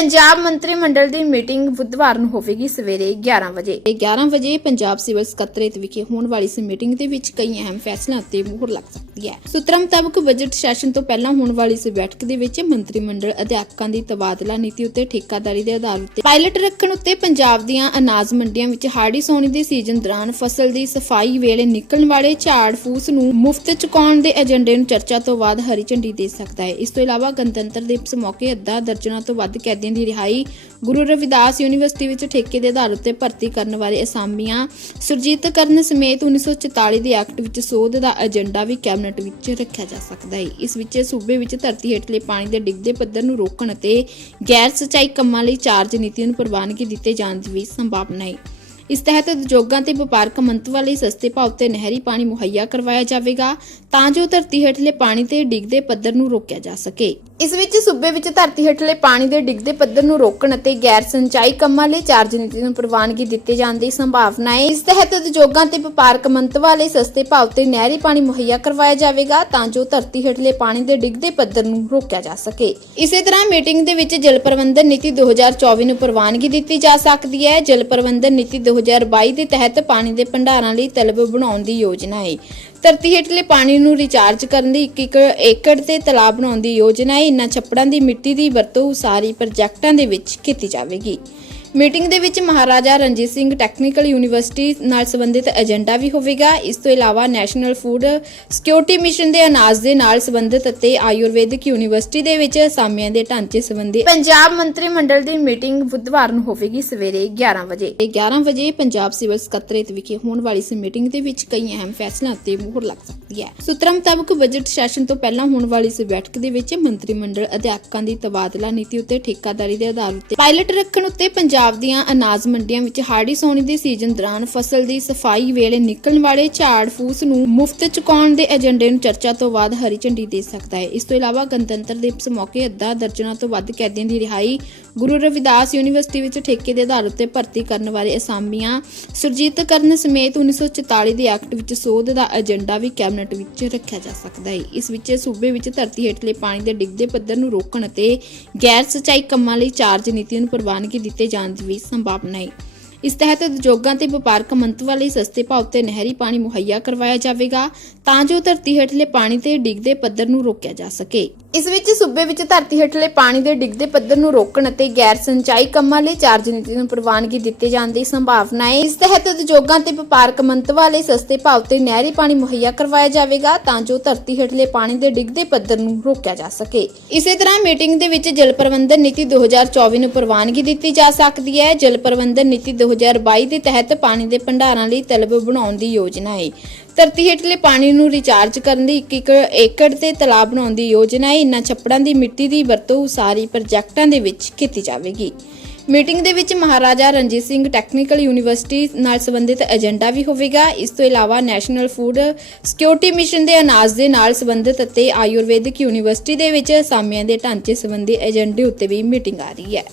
ਪੰਜਾਬ ਮੰਤਰੀ ਮੰਡਲ ਦੀ ਮੀਟਿੰਗ ਬੁੱਧਵਾਰ ਨੂੰ ਹੋਵੇਗੀ ਸਵੇਰੇ 11 ਵਜੇ। ਇਹ 11 ਵਜੇ ਪੰਜਾਬ ਸਿਵਲ ਸਕੱਤਰੇਤ ਵਿਖੇ ਹੋਣ ਵਾਲੀ ਇਸ ਮੀਟਿੰਗ ਦੇ ਵਿੱਚ ਕਈ ਅਹਿਮ ਫੈਸਲਿਆਂ ਉੱਤੇ ਮੁਹਰ ਲੱਗ ਸਕਦੀ ਹੈ। ਸੂਤਰਾਂ ਮੁਤਾਬਕ ਬਜਟ ਸੈਸ਼ਨ ਤੋਂ ਪਹਿਲਾਂ ਹੋਣ ਵਾਲੀ ਇਸ ਬੈਠਕ ਦੇ ਵਿੱਚ ਮੰਤਰੀ ਮੰਡਲ ਅਧਿਆਪਕਾਂ ਦੀ ਤਬਾਦਲਾ ਨੀਤੀ ਉੱਤੇ ਠੇਕਾਦਾਰੀ ਦੇ ਆਧਾਰ ਉੱਤੇ ਪਾਇਲਟ ਰੱਖਣ ਉੱਤੇ ਪੰਜਾਬ ਦੀਆਂ ਅਨਾਜ ਮੰਡੀਆਂ ਵਿੱਚ ਹਾੜੀ ਸੌਣੀ ਦੇ ਸੀਜ਼ਨ ਦੌਰਾਨ ਫਸਲ ਦੀ ਸਫ਼ਾਈ ਵੇਲੇ ਨਿਕਲਣ ਵਾਲੇ ਝਾੜ ਫੂਸ ਨੂੰ ਮੁਫਤ ਚੁਕਾਉਣ ਦੇ ਏਜੰਡੇ ਨੂੰ ਚਰਚਾ ਤੋਂ ਬਾਅਦ ਹਰੀ ਝੰਡੀ ਦੇ ਸਕਦਾ ਹੈ। ਇਸ ਤੋਂ ਇਲਾਵਾ ਗਣਤੰਤਰ ਦਿਵਸ ਮੌਕੇ ਅੱਧਾ ਦਰਜਨਾਂ ਤੋਂ ਵੱਧ ਕੈਦੀਆਂ ਦੀ ਰਿਹਾਈ ਗੁਰੂ ਰਵਿਦਾਸ ਯੂਨੀਵਰਸਿਟੀ ਵਿੱਚ ਠੇਕੇ ਦੇ ਆਧਾਰ ਉੱਤੇ ਭਰਤੀ ਕਰਨ ਵਾਲੇ ਅਸਾਮੀਆਂ ਸੁਰਜੀਤ ਕਰਨ ਸਮੇਤ 1944 ਦੇ ਐਕਟ ਵਿੱਚ ਸੋਧ ਦਾ ਏਜੰਡਾ ਵੀ ਕੈਬਨਿਟ ਵਿੱਚ ਰੱਖਿਆ ਜਾ ਸਕਦਾ ਹੈ। ਇਸ ਵਿੱਚ ਸੂਬੇ ਵਿੱਚ ਧਰਤੀ ਹੇਠਲੇ ਪਾਣੀ ਦੇ ਡਿੱਗਦੇ ਪੱਧਰ ਨੂੰ ਰੋਕਣ ਅਤੇ ਗੈਰ ਸਿੰਚਾਈ ਕੰਮਾਂ ਲਈ ਚਾਰਜ ਨੀਤੀ ਨੂੰ ਪ੍ਰਵਾਨਗੀ ਦਿੱਤੇ ਜਾਣ ਦੀ ਵੀ ਸੰਭਾਵਨਾ ਹੈ। ਇਸ ਤਹਿਤ ਉਦਯੋਗਾਂ ਤੇ ਵਪਾਰਕ ਮੰਤਵਾਂ ਲਈ ਸਸਤੇ ਭਾਅ ਤੇ ਨਹਿਰੀ ਪਾਣੀ ਮੁਹੱਈਆ ਕਰਵਾਇਆ ਜਾਵੇਗਾ ਤਾਂ ਜੋ ਧਰਤੀ ਹੇਠਲੇ ਪਾਣੀ ਤੇ ਡਿੱਗਦੇ ਪੱਧਰ ਨੂੰ ਰੋਕਿਆ ਜਾ ਸਕੇ। ਇਸ ਵਿੱਚ ਸੂਬੇ ਵਿੱਚ ਧਰਤੀ ਹੇਠਲੇ ਪਾਣੀ ਦੇ ਡਿੱਗਦੇ ਪੱਧਰ ਨੂੰ ਰੋਕਣ ਅਤੇ ਗੈਰ ਸਿੰਚਾਈ ਕੰਮਾਂ ਲਈ ਚਾਰਜ ਨੀਤੀ ਨੂੰ ਪ੍ਰਵਾਨਗੀ ਦਿੱਤੇ ਜਾਣ ਦੀ ਸੰਭਾਵਨਾ ਹੈ। ਇਸ ਤਹਿਤ ਉਦਯੋਗਾਂ ਤੇ ਵਪਾਰਕ ਮੰਤਵਾਂ ਲਈ ਸਸਤੇ ਭਾਅ ਤੇ ਨਹਿਰੀ ਪਾਣੀ ਮੁਹੱਈਆ ਕਰਵਾਇਆ ਜਾਵੇਗਾ ਤਾਂ ਜੋ ਧਰਤੀ ਹੇਠਲੇ ਪਾਣੀ ਦੇ ਡਿੱਗਦੇ ਪੱਧਰ ਨੂੰ ਰੋਕਿਆ ਜਾ ਸਕੇ। ਇਸੇ ਤਰ੍ਹਾਂ ਮੀਟਿੰਗ ਦੇ ਵਿੱਚ ਜਲ ਪ੍ਰਬੰਧਨ ਨੀਤੀ 2024 ਨੂੰ ਪ੍ਰਵਾਨਗੀ ਦਿੱਤੀ ਜਾ ਸਕਦੀ ਹੈ। ਜਲ ਪ੍ਰਬੰਧਨ ਨੀਤੀ 2022 ਦੇ ਤਹਿਤ ਪਾਣੀ ਦੇ ਭੰਡਾਰਾਂ ਲਈ ਤਲਬ ਬਣਾਉਣ ਦੀ ਯੋਜਨਾ ਹੈ। ਧਰਤੀ ਹੇਠਲੇ ਪਾਣੀ ਨੂੰ ਰਿਚਾਰਜ ਕਰਨ ਲਈ 1 ਏਕੜ ਤੇ ਤਲਾਬ ਬਣਾਉਣ ਦੀ ਯੋਜਨਾ ਹੈ। ਇਨ੍ਹਾਂ ਛੱਪੜਾਂ ਦੀ ਮਿੱਟੀ ਦੀ ਵਰਤੋਂ ਉਸਾਰੀ ਪ੍ਰੋਜੈਕਟਾਂ ਦੇ ਵਿੱਚ ਕੀਤੀ ਜਾਵੇਗੀ। ਮੀਟਿੰਗ ਦੇ ਵਿੱਚ ਮਹਾਰਾਜਾ ਰਣਜੀਤ ਸਿੰਘ ਟੈਕਨੀਕਲ ਯੂਨੀਵਰਸਿਟੀ ਨਾਲ ਸੰਬੰਧਿਤ ਏਜੰਡਾ ਵੀ ਹੋਵੇਗਾ। ਇਸ ਤੋਂ ਇਲਾਵਾ ਨੈਸ਼ਨਲ ਫੂਡ ਸਿਕਿਉਰਿਟੀ ਮਿਸ਼ਨ ਦੇ ਅਨਾਜ ਦੇ ਨਾਲ ਸੰਬੰਧਿਤ ਅਤੇ ਆਯੁਰਵੈਦਿਕ ਯੂਨੀਵਰਸਿਟੀ ਦੇ ਵਿੱਚ ਸਾਮਿਆਂ ਦੇ ਢਾਂਚੇ ਸੰਬੰਧੀ ਪੰਜਾਬ ਮੰਤਰੀ ਮੰਡਲ ਦੀ ਮੀਟਿੰਗ ਬੁੱਧਵਾਰ ਨੂੰ ਹੋਵੇਗੀ ਸਵੇਰੇ 11 ਵਜੇ। ਇਹ 11 ਵਜੇ ਪੰਜਾਬ ਸਿਵਲ ਸਕੱਤਰੇਤ ਵਿਖੇ ਹੋਣ ਵਾਲੀ ਇਸ ਮੀਟਿੰਗ ਦੇ ਵਿੱਚ ਕਈ ਅਹਿਮ ਫੈਸਲਿਆਂ ਤੇ ਮੋਹਰ ਲੱਗ ਸਕਦੀ ਹੈ। ਸੂਤਰਾਂ ਮੁਤਾਬਕ ਬਜਟ ਸੈਸ਼ਨ ਤੋਂ ਪਹਿਲਾਂ ਹੋਣ ਵਾਲੀ ਇਸ ਬੈਠਕ ਦੇ ਵਿੱਚ ਮੰਤਰੀ ਮੰਡਲ ਅਧਿਆਪਕਾਂ ਦੀ ਤਬਾਦਲਾ ਨੀਤੀ ਉੱਤੇ ਠੇਕਾਦਾਰੀ ਦੇ ਆਧਾਰ ਉੱਤੇ ਪਾਇਲਟ ਰੱਖਣ ਉੱਤੇ ਪੰਜਾਬ ਦੀਆਂ ਅਨਾਜ ਮੰਡੀਆਂ ਵਿੱਚ ਹਾੜੀ ਸੌਣੀ ਦੇ ਸੀਜ਼ਨ ਦੌਰਾਨ ਫਸਲ ਦੀ ਸਫ਼ਾਈ ਵੇਲੇ ਨਿਕਲਣ ਵਾਲੇ ਝਾੜ ਫੂਸ ਨੂੰ ਮੁਫਤ ਚੁਕਾਉਣ ਦੇ ਏਜੰਡੇ ਨੂੰ ਚਰਚਾ ਤੋਂ ਬਾਅਦ ਹਰੀ ਝੰਡੀ ਦੇ ਸਕਦਾ ਹੈ। ਇਸ ਤੋਂ ਇਲਾਵਾ ਗਣਤੰਤਰ ਦਿਵਸ ਮੌਕੇ ਅੱਧਾ ਦਰਜਨਾਂ ਤੋਂ ਵੱਧ ਕੈਦੀਆਂ ਦੀ ਰਿਹਾਈ ਗੁਰੂ ਰਵਿਦਾਸ ਯੂਨੀਵਰਸਿਟੀ ਵਿੱਚ ਠੇਕੇ ਦੇ ਆਧਾਰ ਉੱਤੇ ਭਰਤੀ ਕਰਨ ਵਾਲੇ ਅਸਾਮੀਆਂ ਸੁਰਜੀਤ ਕਰਨ ਸਮੇਤ 1944 ਦੇ ਐਕਟ ਵਿੱਚ ਸੋਧ ਦਾ ਏਜੰਡਾ ਵੀ ਕੈਬਨਿਟ ਵਿੱਚ ਰੱਖਿਆ ਜਾ ਸਕਦਾ ਹੈ। ਇਸ ਵਿੱਚ ਸੂਬੇ ਵਿੱਚ ਧਰਤੀ ਹੇਠਲੇ ਪਾਣੀ ਦੇ ਡਿੱਗਦੇ ਪੱਧਰ ਨੂੰ ਰੋਕਣ ਅਤੇ ਗੈਰ ਸਿੰਚਾਈ ਕੰਮਾਂ ਲਈ ਚਾਰਜ ਨੀਤੀ ਨੂੰ ਪ੍ਰਵਾਨਗੀ ਦਿੱਤੇ ਜਾਣ ਦੀ ਵੀ ਸੰਭਾਵਨਾ ਹੈ। ਇਸ ਤਹਿਤ ਉਦਯੋਗਾਂ ਤੇ ਵਪਾਰਕ ਮੰਤਵਾਂ ਲਈ ਸਸਤੇ ਭਾਅ ਉੱਤੇ ਨਹਿਰੀ ਪਾਣੀ ਮੁਹੱਈਆ ਕਰਵਾਇਆ ਜਾਵੇਗਾ ਤਾਂ ਜੋ ਧਰਤੀ ਹੇਠਲੇ ਪਾਣੀ ਤੇ ਡਿੱਗਦੇ ਪੱਧਰ ਨੂੰ ਰੋਕਿਆ ਜਾ ਸਕੇ। ਇਸ ਵਿੱਚ ਸੂਬੇ ਵਿੱਚ ਧਰਤੀ ਹੇਠਲੇ ਪਾਣੀ ਦੇ ਡਿੱਗਦੇ ਪੱਧਰ ਨੂੰ ਰੋਕਣ ਅਤੇ ਗੈਰ ਸਿੰਚਾਈ ਕੰਮਾਂ ਲਈ ਚਾਰਜ ਨੀਤੀ ਨੂੰ ਪ੍ਰਵਾਨਗੀ ਦਿੱਤੇ ਜਾਣ ਦੀ ਸੰਭਾਵਨਾ ਹੈ। ਇਸ ਤਹਿਤ ਉਦਯੋਗਾਂ ਤੇ ਵਪਾਰਕ ਮੰਤਵਾਂ ਲਈ ਸਸਤੇ ਭਾਅ ਤੇ ਨਹਿਰੀ ਪਾਣੀ ਮੁਹੱਈਆ ਕਰਵਾਇਆ ਜਾਵੇਗਾ ਤਾਂ ਜੋ ਧਰਤੀ ਹੇਠਲੇ ਪਾਣੀ ਦੇ ਡਿੱਗਦੇ ਪੱਧਰ ਨੂੰ ਰੋਕਿਆ ਜਾ ਸਕੇ। ਇਸੇ ਤਰ੍ਹਾਂ ਮੀਟਿੰਗ ਦੇ ਵਿੱਚ ਜਲ ਪ੍ਰਬੰਧਨ ਨੀਤੀ 2024 ਨੂੰ ਪ੍ਰਵਾਨਗੀ ਦਿੱਤੀ ਜਾ ਸਕਦੀ ਹੈ। ਜਲ ਪ੍ਰਬੰਧਨ ਨੀਤੀ 2022 ਦੇ ਤਹਿਤ ਪਾਣੀ ਦੇ ਭੰਡਾਰਾਂ ਲਈ ਤਲਬ ਬਣਾਉਣ ਦੀ ਯੋਜਨਾ ਹੈ। ਧਰਤੀ ਹੇਠਲੇ ਪਾਣੀ ਨੂੰ ਰਿਚਾਰਜ ਕਰਨ ਲਈ 1 ਏਕੜ ਤੇ ਤਲਾਬ ਬਣਾਉਣ ਦੀ ਯੋਜਨਾ ਹੈ। ਇਨ੍ਹਾਂ ਛੱਪੜਾਂ ਦੀ ਮਿੱਟੀ ਦੀ ਵਰਤੋਂ ਉਸਾਰੀ ਪ੍ਰੋਜੈਕਟਾਂ ਦੇ ਵਿੱਚ ਕੀਤੀ ਜਾਵੇਗੀ। ਮੀਟਿੰਗ ਦੇ ਵਿੱਚ ਮਹਾਰਾਜਾ ਰਣਜੀਤ ਸਿੰਘ ਟੈਕਨੀਕਲ ਯੂਨੀਵਰਸਿਟੀ ਨਾਲ ਸੰਬੰਧਿਤ ਏਜੰਡਾ ਵੀ ਹੋਵੇਗਾ। ਇਸ ਤੋਂ ਇਲਾਵਾ ਨੈਸ਼ਨਲ ਫੂਡ ਸਿਕਿਉਰਿਟੀ ਮਿਸ਼ਨ ਦੇ ਅਨਾਜ ਦੇ ਨਾਲ ਸੰਬੰਧਿਤ ਅਤੇ ਆਯੁਰਵੈਦਿਕ ਯੂਨੀਵਰਸਿਟੀ ਦੇ ਵਿੱਚ ਸਾਮਿਆਂ ਦੇ ਢਾਂਚੇ ਸੰਬੰਧੀ ਏਜੰਡੇ ਉੱਤੇ ਵੀ ਮੀਟਿੰਗ ਆ ਰਹੀ ਹੈ।